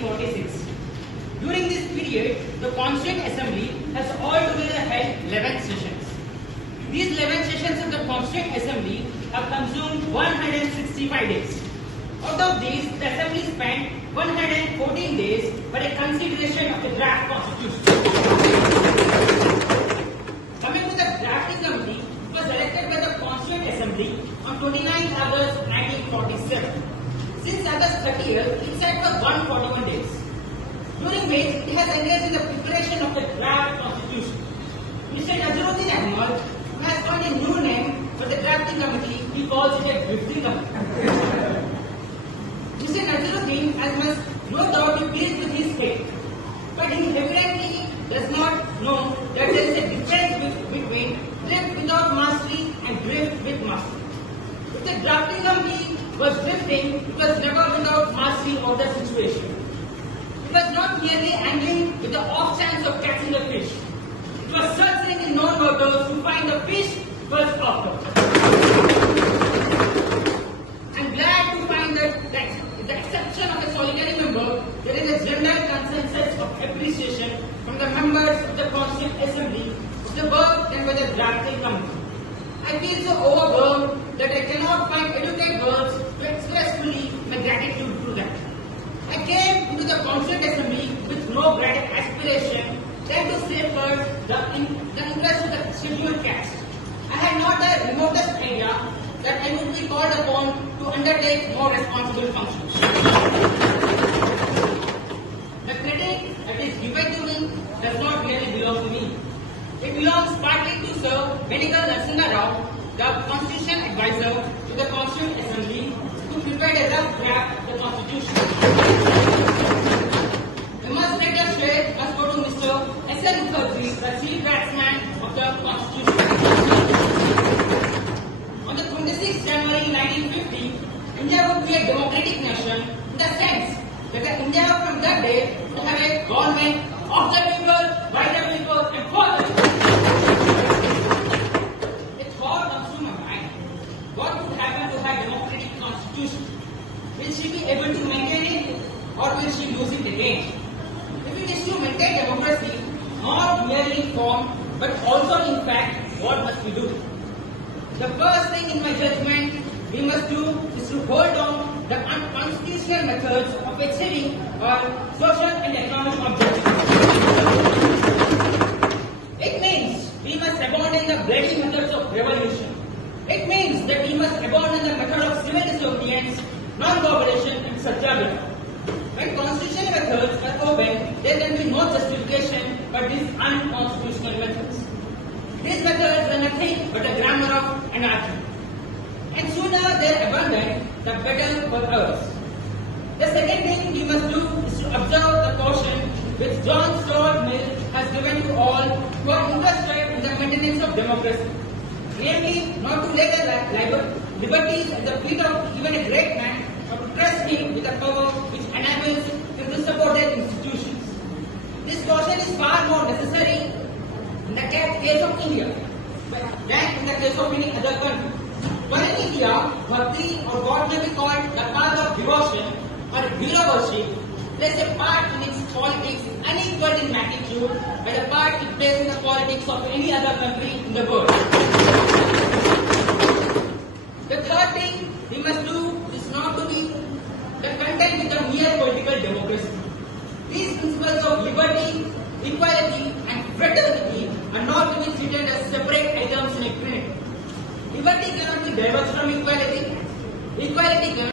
1946. During this period, the Constituent Assembly has altogether held 11 sessions. These 11 sessions of the Constituent Assembly have consumed 165 days. Out of these, the Assembly spent 114 days for a consideration of the draft constitution. Coming to the drafting committee, it was elected by the Constituent Assembly on 29 August 1947. Since August 30th, it sat for 141 days, during which it has engaged in the preparation of the draft constitution. Mr. Nazaruddin Ahmad, who has found a new name for the drafting committee, he calls it a drifting committee. Mr. Nazaruddin has no doubt to please with his state, but he evidently does not know that there is a difference between drift without mastery and drift with mastery. If the drafting committee was drifting, it was never without mastery of the situation. It was not merely angling with the off chance of catching a fish. It was searching in non-waters to find the fish first after. I'm glad to find that with the exception of a solitary member, there is a general consensus of appreciation from the members of the Constituent Assembly of the work done by the drafting committee. I feel so overwhelmed that I cannot find adequate words to express fully my gratitude to them. I came into the Constituent Assembly with no greater aspiration than to safeguard the interest of the scheduled caste. I had not the remotest idea that I would be called upon to undertake more responsible functions. The credit that is given to me does not really belong to me. It belongs partly to Sir Medical Narasimha Rao, the Constitution Advisor to the Constituent Assembly, who prepared a rough draft of the Constitution. The much greater share must go to Mr. S.L. Mukherjee, the Chief Draftsman of the Constitution. On the 26th January 1950, India would be a democratic nation in the sense that the India from that day would have a government of the people, by the people, and for the people. A thought comes to my mind. What would happen to her democratic constitution? Will she be able to maintain it, or will she lose it again? If it is to maintain democracy, not merely in form, but also in fact, what must we do? The first thing in my judgment we must do is to hold on the unconstitutional methods of achieving our social and economic objectives. It means we must abandon the bloody methods of revolution. It means that we must abandon the method of civil disobedience, non-cooperation, and satyagraha. When constitutional methods are open, there can be no justification for these unconstitutional methods. These methods are nothing but a grammar of anarchy. And sooner they are abandoned, the better for us. The second thing we must do is to observe the caution which John Stuart Mill has given to all who are interested in the maintenance of democracy. Namely, not to lay their liberties at the feet of even a great man, but to trust him with a power which enables him to support their institutions. This caution is far more necessary in the case of India than in the case of any other country. For in India, bhakti or what may be called the path of devotion or hero worship plays a part in its politics unequal in magnitude by the part it plays in the politics of any other country in the world. The third thing we must do is not to be content with the mere political democracy. These principles of liberty, equality, and fraternity are not to be treated as separate items in a trinity. Liberty cannot be diverged from equality. Equality cannot